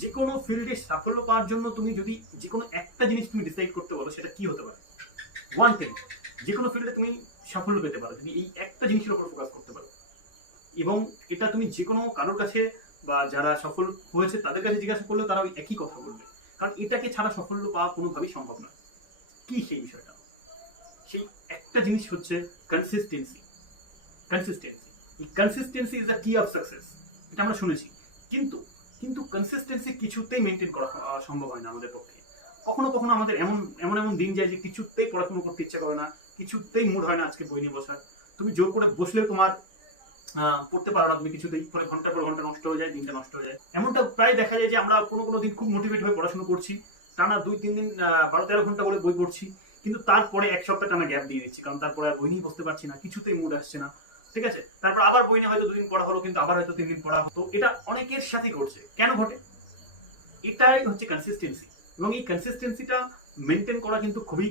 যে কোনো ফিল্ডে সাফল্য পাওয়ার জন্য তুমি যদি যে কোনো একটা জিনিস তুমি ডিসাইড করতে বলো, সেটা কি হতে পারে? One thing. যে কোনো ফিল্ডে তুমি সাফল্য পেতে পারো যদি এই একটা জিনিসের উপর ফোকাস করতে পারো। এবং এটা তুমি যে কোনো কারোর কাছে বা যারা সফল হয়েছে তাদের কাছে জিজ্ঞাসা করলে তারা ওই একই কথা বলবে, কারণ এটাকে ছাড়া সাফল্য পাওয়া কোনোভাবেই সম্ভব নয়। কি সেই বিষয়টা? সেই একটা জিনিস হচ্ছে কনসিস্টেন্সি। কনসিস্টেন্সি, এই কনসিস্টেন্সি ইজ দ্য কি অফ সাকসেস, এটা আমরা শুনেছি। কিন্তু কিন্তু কনসিস্টেন্সি কিছুতেই মেনটেন করা সম্ভব হয় না আমাদের পক্ষে। কখনো কখনো আমাদের এমন এমন এমন দিন যায় যে কিছুতেই পড়াশোনা করতে ইচ্ছা করে না, কিছুতেই মুড হয় না আজকে বই নিয়ে বসার। তুমি জোর করে বসলেও তোমার পড়তে পারো না তুমি কিছুতেই, ফলে ঘন্টার পর ঘন্টা নষ্ট হয়ে যায়, দিনটা নষ্ট হয়ে যায়। এমনটা প্রায় দেখা যায় যে আমরা কোনো কোনো দিন খুব মোটিভেট হয়ে পড়াশোনা করছি, টানা 2-3 দিন 12-13 ঘন্টা করে বই পড়ছি, কিন্তু তারপরে এক সপ্তাহ টানা গ্যাপ দিয়ে দিচ্ছি, কারণ তারপরে আর বই নিয়ে বসতে পারছি না, কিছুতেই মুড আসছে না। ঠিক আছে, তারপর আবার বই নিয়ে হয়তো 2 দিন পড়া হলো, কিন্তু আবার হয়তো 3 দিন পড়া হতো। এটা অনেকের সাথে ঘটছে। কেন ঘটে? এটাই হচ্ছে কনসিস্টেন্সি। এবং এই কনসিস্টেন্সিটা মেনটেন করা কিন্তু খুবই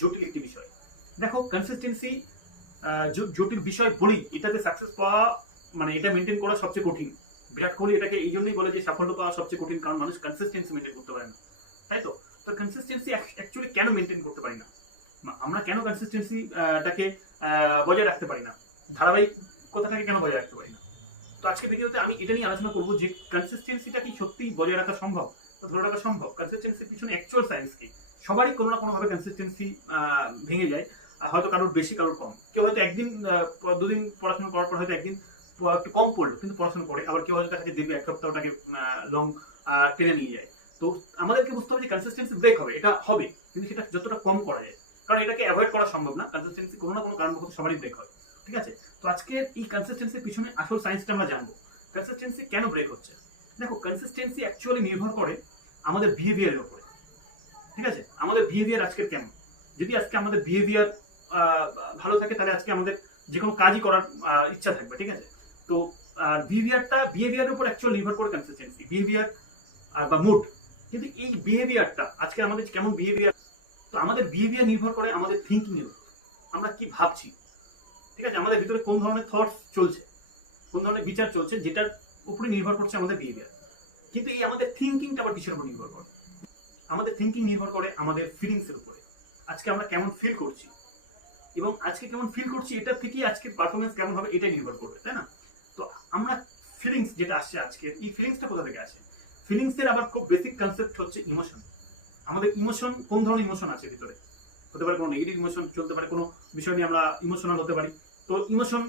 জটিল একটি বিষয়। দেখো, কনসিস্টেন্সি জটিল বিষয় বলি, এটাতে সাকসেস পাওয়া মানে এটা মেনটেন করা সবচেয়ে কঠিন। বিরাট কোহলি এটাকে এই জন্যই বলে যে সাফল্য পাওয়া সবচেয়ে কঠিন, কারণ মানুষ কনসিস্টেন্সি মেনটেন করতে পারে না। তাই তো? তো কনসিস্টেন্সি অ্যাকচুয়ালি কেন মেনটেন করতে পারি না? আমরা কেন কনসিস্টেন্সিটাকে বজায় রাখতে পারি না? ধারাবাহিকতাটাকে কেন বজায় রাখতে পারি না? তো আজকে ভিডিওতে আমি এটা নিয়ে আলোচনা করবো যে কনসিস্টেন্সিটা কি সত্যি বজায় রাখা সম্ভব বা ধরে রাখা সম্ভব। কনসিস্টেন্সির পিছনে অ্যাকচুয়াল সায়েন্স কি? সবারই কোনো না কোনো ভাবে কনসিস্টেন্সি ভেঙে যায়, হয়তো কারোর বেশি কারোর কম। কেউ হয়তো একদিন 2 দিন পড়াশোনা করার পর হয়তো একদিন একটু কম পড়লো কিন্তু পড়াশোনা করে, আবার কেউ হয়তো তাকে দেবে এক সপ্তাহটাকে লং টেনে নিয়ে যায়। তো আমাদেরকে বুঝতে হবে যে কনসিস্টেন্সি ব্রেক হবে, এটা হবে, কিন্তু সেটা যতটা কম করা যায়, কারণ এটাকে অ্যাভয়েড করা সম্ভব না। কনসিস্টেন্সি কোনো না কোনো কারণবশত সবারই ব্রেক হয়। ঠিক আছে, তো আজকে এই কনসিস্টেন্সির পিছনে আসল সায়েন্সটা আমরা জানবো। কনসিস্টেন্সি কেন ব্রেক হচ্ছে? দেখো, কনসিস্টেন্সি অ্যাকচুয়ালি নির্ভর করে আমাদের বিহেভিয়ারের উপরে। ঠিক আছে, আমাদের বিহেভিয়ার আজকে কেমন? যদি আজকে আমাদের বিহেভিয়ার ভালো থাকে, তাহলে আজকে আমাদের যে কোনো কাজই করার ইচ্ছা থাকবে। ঠিক আছে, তো বিহেভিয়ারের উপর অ্যাকচুয়ালি নির্ভর করে কনসিস্টেন্সি, বিহেভিয়ার বা মুড। কিন্তু এই বিহেভিয়ারটা আজকে আমাদের কেমন বিহেভিয়ার, তো আমাদের বিহেভিয়ার নির্ভর করে আমাদের থিঙ্কিং এর উপর। আমরা কি ভাবছি, ঠিক আছে, আমাদের ভিতরে কোন ধরনের থটস চলছে, কোন ধরনের বিচার চলছে, যেটার উপরে নির্ভর করছে আমাদের বিহেভিয়ার। কিন্তু এই আমাদের থিঙ্কিংটা আবার কিসের উপর নির্ভর করে? আমাদের থিঙ্কিং নির্ভর করে আমাদের ফিলিংস এর উপরে। আজকে আমরা কেমন ফিল করছি, এবং আজকে কেমন ফিল করছি এটা থেকেই আজকের পারফরমেন্স কেমন হবে এটাই নির্ভর করবে, তাই না? তো আমরা ফিলিংস যেটা আসছে আজকে, এই ফিলিংসটা কোথা থেকে আসে? ফিলিংস এর আবার খুব বেসিক কনসেপ্ট হচ্ছে ইমোশন। আমাদের ইমোশন, কোন ধরনের ইমোশন আছে ভিতরে? হতে পারে কোনো নেগেটিভ ইমোশন, চলতে পারে কোনো বিষয় নিয়ে আমরা ইমোশনাল হতে পারি। তো ইমোশন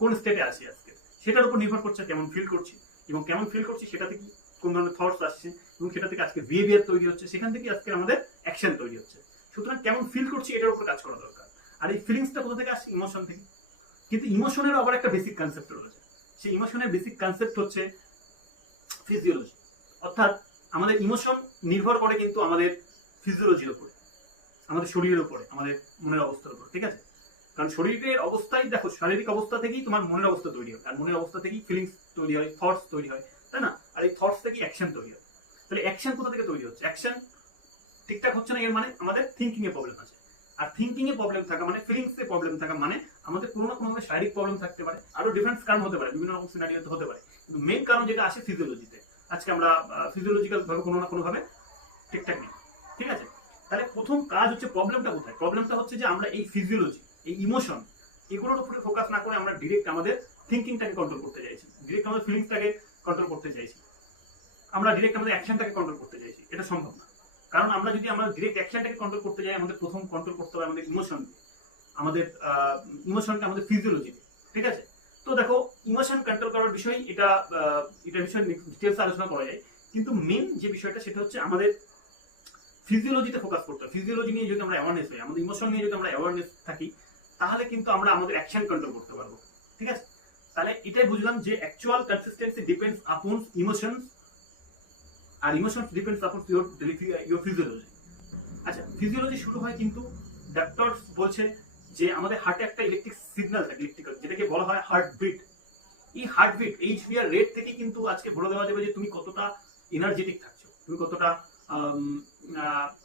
কোন স্টেটে আছে আজকে, সেটার উপর নির্ভর করছে কেমন ফিল করছি, এবং কেমন ফিল করছি সেটা থেকে কোন ধরনের থটস আসছে, এবং সেটা থেকে আজকে বিহেভিয়ার তৈরি হচ্ছে, সেখান থেকে আজকে আমাদের অ্যাকশন তৈরি হচ্ছে। সুতরাং কেমন ফিল করছি এটার উপর কাজ করা দরকার। আর এই ফিলিংসটা কোথা থেকে আসছে? ইমোশন থেকে। কিন্তু ইমোশনের আবার একটা বেসিক কনসেপ্ট রয়েছে। সেই ইমোশনের বেসিক কনসেপ্ট হচ্ছে ফিজিওলজি। অর্থাৎ আমাদের ইমোশন নির্ভর করে কিন্তু আমাদের ফিজিওলজির উপরে, আমাদের শরীরের উপরে, আমাদের মনের অবস্থার উপর। ঠিক আছে, কারণ শরীরের অবস্থাই, দেখো, শারীরিক অবস্থা থেকেই তোমার মনের অবস্থা তৈরি হয়, আর মনের অবস্থা থেকেই ফিলিংস তৈরি হয়, থটস তৈরি হয়, তাই না? আর এই থটস থেকেই অ্যাকশন তৈরি হয়। তাহলে অ্যাকশন কোথা থেকে তৈরি হচ্ছে? অ্যাকশন ঠিকঠাক হচ্ছে না, এর মানে আমাদের থিঙ্কিং এ প্রবলেম আছে। আর থিঙ্কিং এ প্রবলেম থাকা মানে ফিলিংস এ প্রবলেম থাকা মানে আমাদের কোনো না কোনোভাবে শারীরিক প্রবলেম থাকতে পারে, আরো ডিফারেন্ট কারণ হতে পারে, বিভিন্ন রকম সিনারিওতে হতে পারে, কিন্তু মেইন কারণ যেটা আসে ফিজিওলজিতে। আজকে আমরা ফিজিওলজিক্যাল ভাবে কোনো না কোনো ভাবে ঠিকঠাক নেই। ঠিক আছে, তাহলে প্রথম কাজ হচ্ছে প্রবলেমটা কোথায়? প্রবলেমটা হচ্ছে যে আমরা এই ফিজিওলজি, এই ইমোশন, এগুলোর উপরে ফোকাস না করে আমরা ডিরেক্ট আমাদের থিঙ্কিংটাকে কন্ট্রোল করতে চাইছি, ডিরেক্ট আমাদের ফিলিংসটাকে কন্ট্রোল করতে চাইছি, আমরা ডিরেক্ট আমাদের অ্যাকশনটাকে কন্ট্রোল করতে চাইছি। এটা সম্ভব না, কারণ আমরা যদি আমাদের ডিরেক্ট অ্যাকশনটাকে কন্ট্রোল করতে যাই, আমাদের প্রথম কন্ট্রোল করতে হবে আমাদের ইমোশন, আমাদের ইমোশনকে, আমাদের ফিজিওলজিকে। ঠিক আছে, তো দেখো, ইমোশন কন্ট্রোল করার বিষয় এটা, এটা বিষয়ে ডিটেলস আলোচনা করা যায়, কিন্তু মেন যে বিষয়টা সেটা হচ্ছে আমাদের ফিজিওলজিতে ফোকাস করতে হবে। ফিজিওলজি নিয়ে যদি আমরা অ্যাওয়ারনেস হই, আমাদের ইমোশন নিয়ে যদি আমরা অ্যাওয়ারনেস থাকি, তাহলে কিন্তু আমরা আমাদের অ্যাকশন কন্ট্রোল করতে পারবো। ঠিক আছে, তাহলে এটাই বুঝলাম যে actual consistency depends upon emotions, আর emotions depends upon your physiology. আচ্ছা, ফিজিওলজি শুরু হয় কিন্তু ডক্টরস বলছে যে আমাদের হার্টে একটা ইলেকট্রিক সিগন্যাল থাকে, ইলেকট্রিক্যাল, যেটাকে বলা হয় হার্টবিট। এই হার্টবিট, এইচবিআর রেট থেকে কিন্তু আজকে বলে দেওয়া যাবে যে তুমি কতটা এনার্জেটিক থাকছো, তুমি কতটা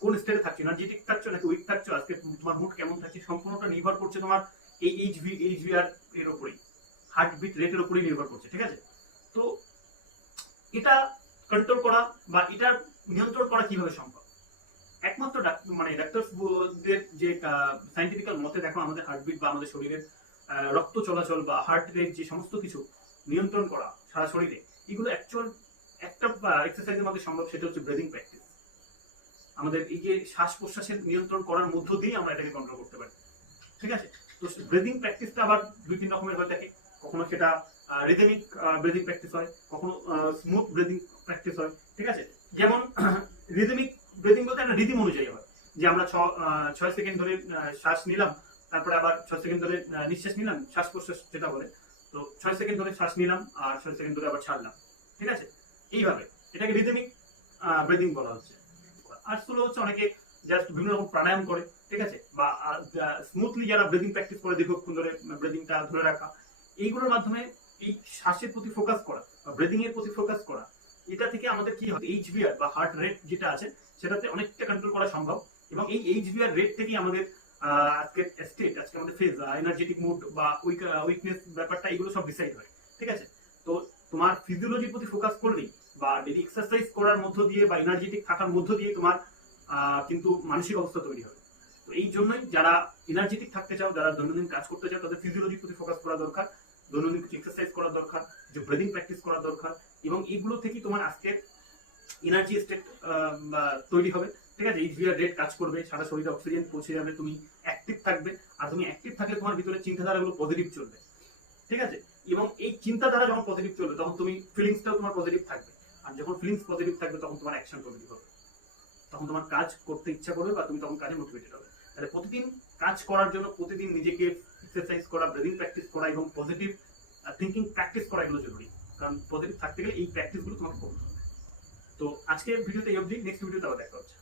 কোন স্টেটে থাকছো, এনার্জেটিক থাকছো নাকি উইক থাকছো, আজকে তোমার মুড কেমন থাকছে, সম্পূর্ণটা নির্ভর করছে তোমার এই এইচবিআর এর উপরেই, হার্টবিট রেটের উপরেই নির্ভর করছে। ঠিক আছে, তো এটা কন্ট্রোল করা বা এটার নিয়ন্ত্রণ করা কিভাবে সম্ভব? একমাত্র মানে ডাক্তারদের যে সাইন্টিফিক্যাল মতে দেখো, আমাদের হার্টবিট বা আমাদের শরীরের রক্ত চলাচল বা হার্ট রেট যে সমস্ত কিছু নিয়ন্ত্রণ করা সারা শরীরে, এগুলো অ্যাকচুয়াল একটা এক্সারসাইজের মধ্যে সম্ভব, সেটা হচ্ছে ব্রিদিং প্র্যাকটিস। আমাদের এই যে শ্বাস প্রশ্বাসের নিয়ন্ত্রণ করার মধ্য দিয়ে আমরা এটাকে কন্ট্রোল করতে পারি। ঠিক আছে? তো ব্রিদিং প্র্যাকটিসটা আবার দুই তিন রকমের হয়ে থাকে। কখনো সেটা রিদমিক ব্রিদিং প্র্যাকটিস হয়, কখনো স্মুথ ব্রিদিং প্র্যাকটিস হয়। ঠিক আছে? যেমন রিদমিক ব্রিদিং বলতে একটা রিদিম অনুযায়ী হয়, যে আমরা 6 সেকেন্ড ধরে শ্বাস নিলাম, তারপরে আবার 6 সেকেন্ড ধরে নিঃশ্বাস নিলাম, শ্বাস প্রশ্বাস যেটা বলে। তো 6 সেকেন্ড ধরে শ্বাস নিলাম আর 6 সেকেন্ড ধরে আবার ছাড়লাম। ঠিক আছে? এইভাবে এটাকে রিদমিক ব্রিদিং বলা হচ্ছে। আর স্লো হচ্ছে অনেকে জাস্ট বিভিন্ন রকম প্রাণায়াম করে। ঠিক আছে? বা স্মুথলি যারা ব্রিদিং প্র্যাকটিস করে দীর্ঘক্ষণ ধরে ব্রিদিংটা ধরে রাখা, এইগুলোর মাধ্যমে এই শ্বাসের প্রতি ফোকাস করা বা ব্রিদিং এর প্রতি ফোকাস করা, এটা থেকে আমাদের কি হয়, এইচবিআর বা হার্ট রেট যেটা আছে সেটাতে অনেকটা কন্ট্রোল করা সম্ভব। এবং এই এইচবিআর রেট থেকেই আমাদের আজকে স্টেট, আজকে আমাদের ফেজ, এনার্জেটিক মুড বা উইকনেস ব্যাপারটা, এগুলো সব ডিসাইড হয়। ঠিক আছে? তো তোমার ফিজিওলজির প্রতি ফোকাস করলেই বা ডেইলি এক্সারসাইজ করার মধ্য দিয়ে বা এনার্জেটিক থাকার মধ্য দিয়ে তোমার কিন্তু মানসিক অবস্থা তৈরি হবে। তো এই জন্যই যারা এনার্জেটিক থাকতে চাও, যারা দৈনন্দিন কাজ করতে চাও, তাদের ফিজিওলজির প্রতি ফোকাস করা দরকার, দৈনন্দিন কিছু এক্সারসাইজ করা দরকার, যে ব্রিদিং প্র্যাকটিস করা দরকার। এবং এইগুলো থেকেই তোমার আজকের এনার্জি স্টেট তৈরি হবে। ঠিক আছে? এইচবিআর রেট কাজ করবে, সারা শরীরে অক্সিজেন পৌঁছে যাবে, তুমি অ্যাক্টিভ থাকবে। আর তুমি অ্যাক্টিভ থাকলে তোমার ভিতরে চিন্তাধারাগুলো পজিটিভ চলবে। ঠিক আছে? এবং এই চিন্তাধারা যখন পজিটিভ চলবে, তখন তুমি ফিলিংসটাও তোমার পজিটিভ থাকবে। আর যখন ফিলিংস পজিটিভ থাকবে, তখন তোমার অ্যাকশন পজিটিভ হবে, তখন তোমার কাজ করতে ইচ্ছা করবে বা তুমি তখন কাজে মোটিভেটেড হবে। তাহলে প্রতিদিন কাজ করার জন্য প্রতিদিন নিজেকে এক্সারসাইজ করা, ব্রিদিং প্র্যাকটিস করা এবং পজিটিভ থিঙ্কিং প্র্যাকটিস করা, এগুলো জরুরি। কারণ পজিটিভ থাকতে গেলে এই প্র্যাকটিসগুলো তোমাকে করতে হবে। তো আজকের ভিডিওতে এই অবধি, নেক্সট ভিডিওতে আবার দেখা হচ্ছে।